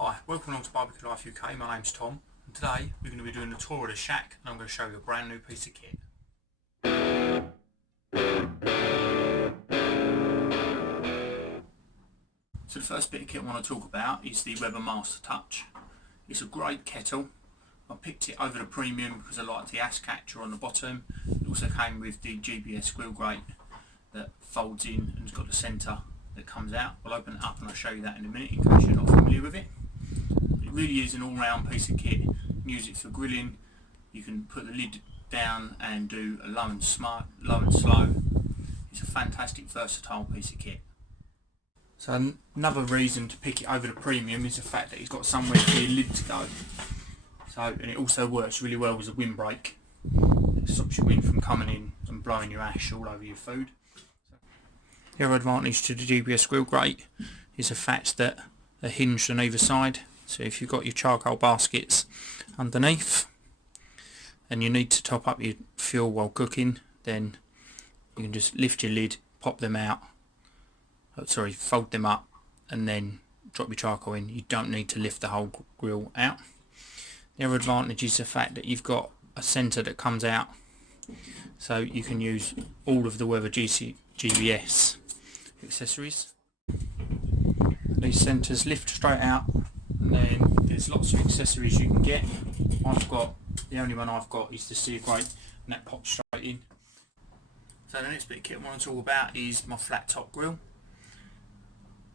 Hi, welcome along to Barbecue Life UK. My name's Tom, and today we're going to be doing a tour of the shack, and I'm going to show you a brand new piece of kit. So the first bit of kit I want to talk about is the Weber Master Touch. It's a great kettle. I picked it over the premium because I like the ash catcher on the bottom. It also came with the Bbq'S grill grate that folds in and has got the centre that comes out. I'll open it up and I'll show you that in a minute in case you're not familiar with it. It really is an all-round piece of kit. You can use it for grilling. You can put the lid down and do a low and slow. It's a fantastic versatile piece of kit. So another reason to pick it over the premium is the fact that it's got somewhere for your lid to go. And it also works really well as a windbreak. It stops your wind from coming in and blowing your ash all over your food. The other advantage to the Bbq'S grill grate is the fact that they're hinged on either side. So if you've got your charcoal baskets underneath and you need to top up your fuel while cooking, then you can just lift your lid, pop them out, fold them up and then drop your charcoal in. You don't need to lift the whole grill out. The other advantage is the fact that you've got a centre that comes out, so you can use all of the Weber Bbq'S accessories. These centres lift straight out, and then there's lots of accessories you can get. The only one I've got is the sear grate, and that pops straight in. So the next bit of kit I want to talk about is my flat top grill.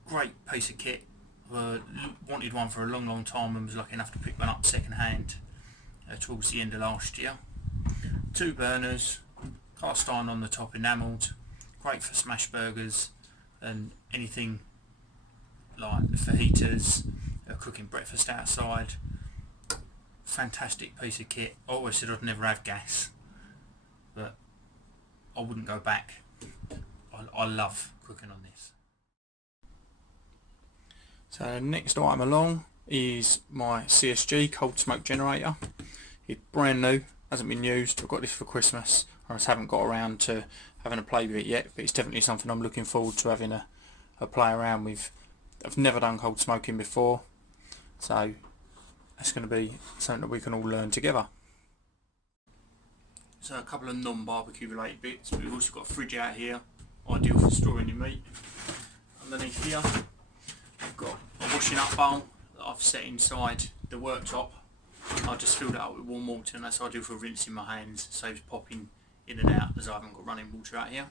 Great piece of kit. Wanted one for a long time and was lucky enough to pick one up second hand towards the end of last year. 2 burners, cast iron on the top, enamelled, great for smash burgers and anything like fajitas, cooking breakfast outside. Fantastic piece of kit. I always said I'd never have gas, but I wouldn't go back. I love cooking on this. So next item along is my CSG cold smoke generator. It's brand new, hasn't been used. I've got this for Christmas. I just haven't got around to having a play with it yet, but it's definitely something I'm looking forward to having a play around with. I've never done cold smoking before, so that's going to be something that we can all learn together. So a couple of non-barbecue related bits. We've also got a fridge out here, ideal for storing your meat. Underneath here I've got a washing up bowl that I've set inside the worktop. I just filled it up with warm water, and that's ideal for rinsing my hands. Saves popping in and out as I haven't got running water out here.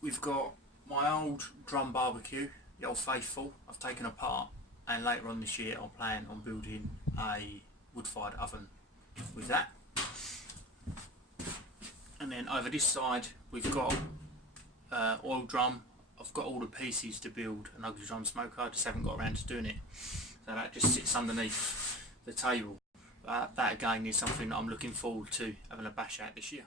We've got my old drum barbecue, the Old Faithful. I've taken apart, and later on this year I'll plan on building a wood-fired oven with that. And then over this side we've got oil drum. I've got all the pieces to build an ugly drum smoker, I just haven't got around to doing it. So that just sits underneath the table. That again is something that I'm looking forward to having a bash at this year.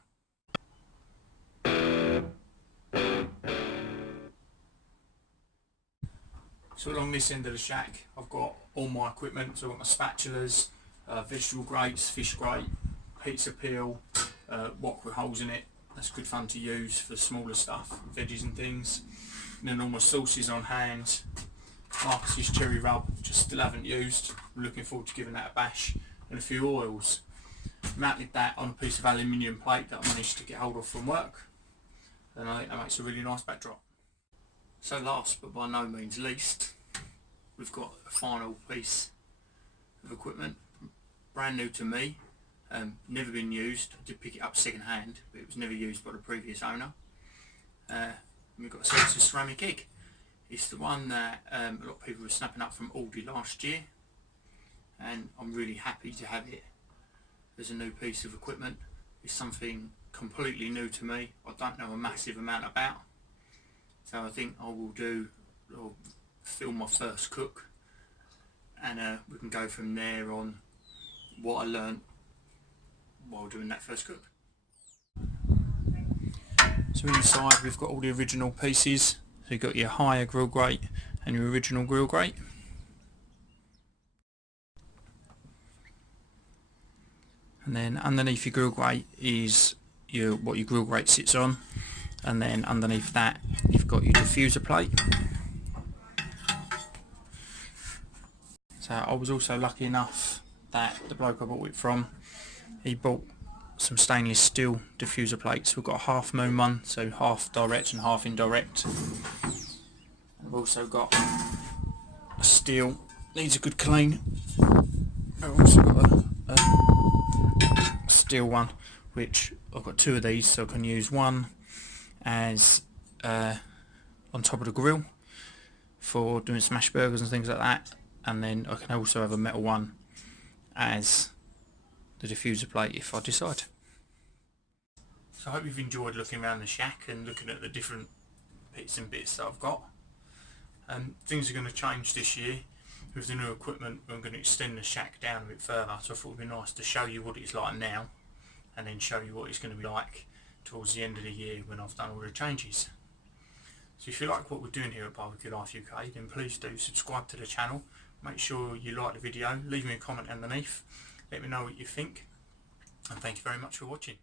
So along this end of the shack I've got all my equipment. So I've got my spatulas, vegetable grates, fish grate, pizza peel, wok with holes in it. That's good fun to use for smaller stuff, veggies and things. And then all my sauces on hand. Marcus's cherry rub, just still haven't used. I'm looking forward to giving that a bash. And a few oils. Mounted that on a piece of aluminium plate that I managed to get hold of from work. And I think that makes a really nice backdrop. So last but by no means least, we've got a final piece of equipment. Brand new to me. Never been used. I did pick it up second hand, but it was never used by the previous owner. We've got a Celsius ceramic egg. It's the one that a lot of people were snapping up from Aldi last year, and I'm really happy to have it as a new piece of equipment. It's something completely new to me. I don't know a massive amount about, so I think I'll film my first cook, and we can go from there on what I learned while doing that first cook. So inside we've got all the original pieces. So you've got your higher grill grate and your original grill grate. And then underneath your grill grate is what your grill grate sits on, and then underneath that you've got your diffuser plate. So I was also lucky enough that the bloke I bought it from, he bought some stainless steel diffuser plates. We've got a half moon one, so half direct and half indirect. I've also got a steel, needs a good clean. I've also got a steel one, which I've got two of these, so I can use one as on top of the grill for doing smash burgers and things like that, and then I can also have a metal one as the diffuser plate if I decide. So I hope you've enjoyed looking around the shack and looking at the different bits and bits that I've got. Things are going to change this year with the new equipment. I'm going to extend the shack down a bit further, so I thought it would be nice to show you what it's like now and then show you what it's going to be like towards the end of the year when I've done all the changes. So if you like what we're doing here at Barbecue Life UK, then please do subscribe to the channel. Make sure you like the video, leave me a comment underneath, let me know what you think, and thank you very much for watching.